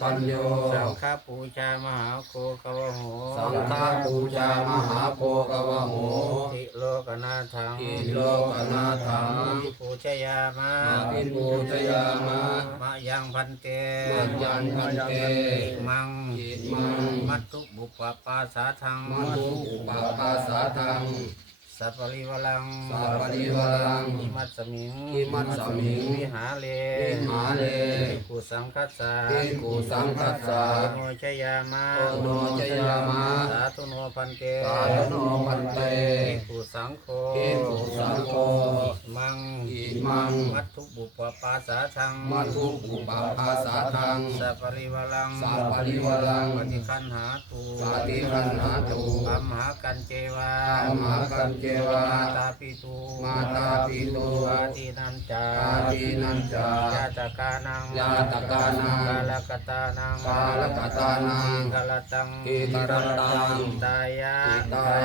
ปัญโย สังฆปูชามหาโคกวโหสังฆปูชามหาโพกวโหติโลกนาถังอิโลกนาถังปูชยามะอาภิปูชยามะมะยังพันเตมัจยันพันเตมังอิมังมัตตุบุปปาสาทังมัทุอุปปาสาทัง สัพปริวลังสัพปริวรังอิมัสสมิงอิมัสสมิงวิหาเลวิหาเลกุสังคัสสะภิกขุสังคัสสะโนชยามะโอโนชยามะสาธุโนพันเตสาธุโนพันเตภิกขุสังโฆภิกขุสังโฆมังอิ มังมัตถุบุปปาสาทังมัทุอุปปาสาทังสัพปริวลังสัพปริวรังปฏิคันหาตุสาธิคันหาตุอัมหากันเจวาอัมหากันเจวามาตาปิตุมาตาปิตุอาทินันจาอาทินันจายาตกานังยาตกานังกาลกตานังกาลกตานังกาลตังอิกรตังตายะอิตายะ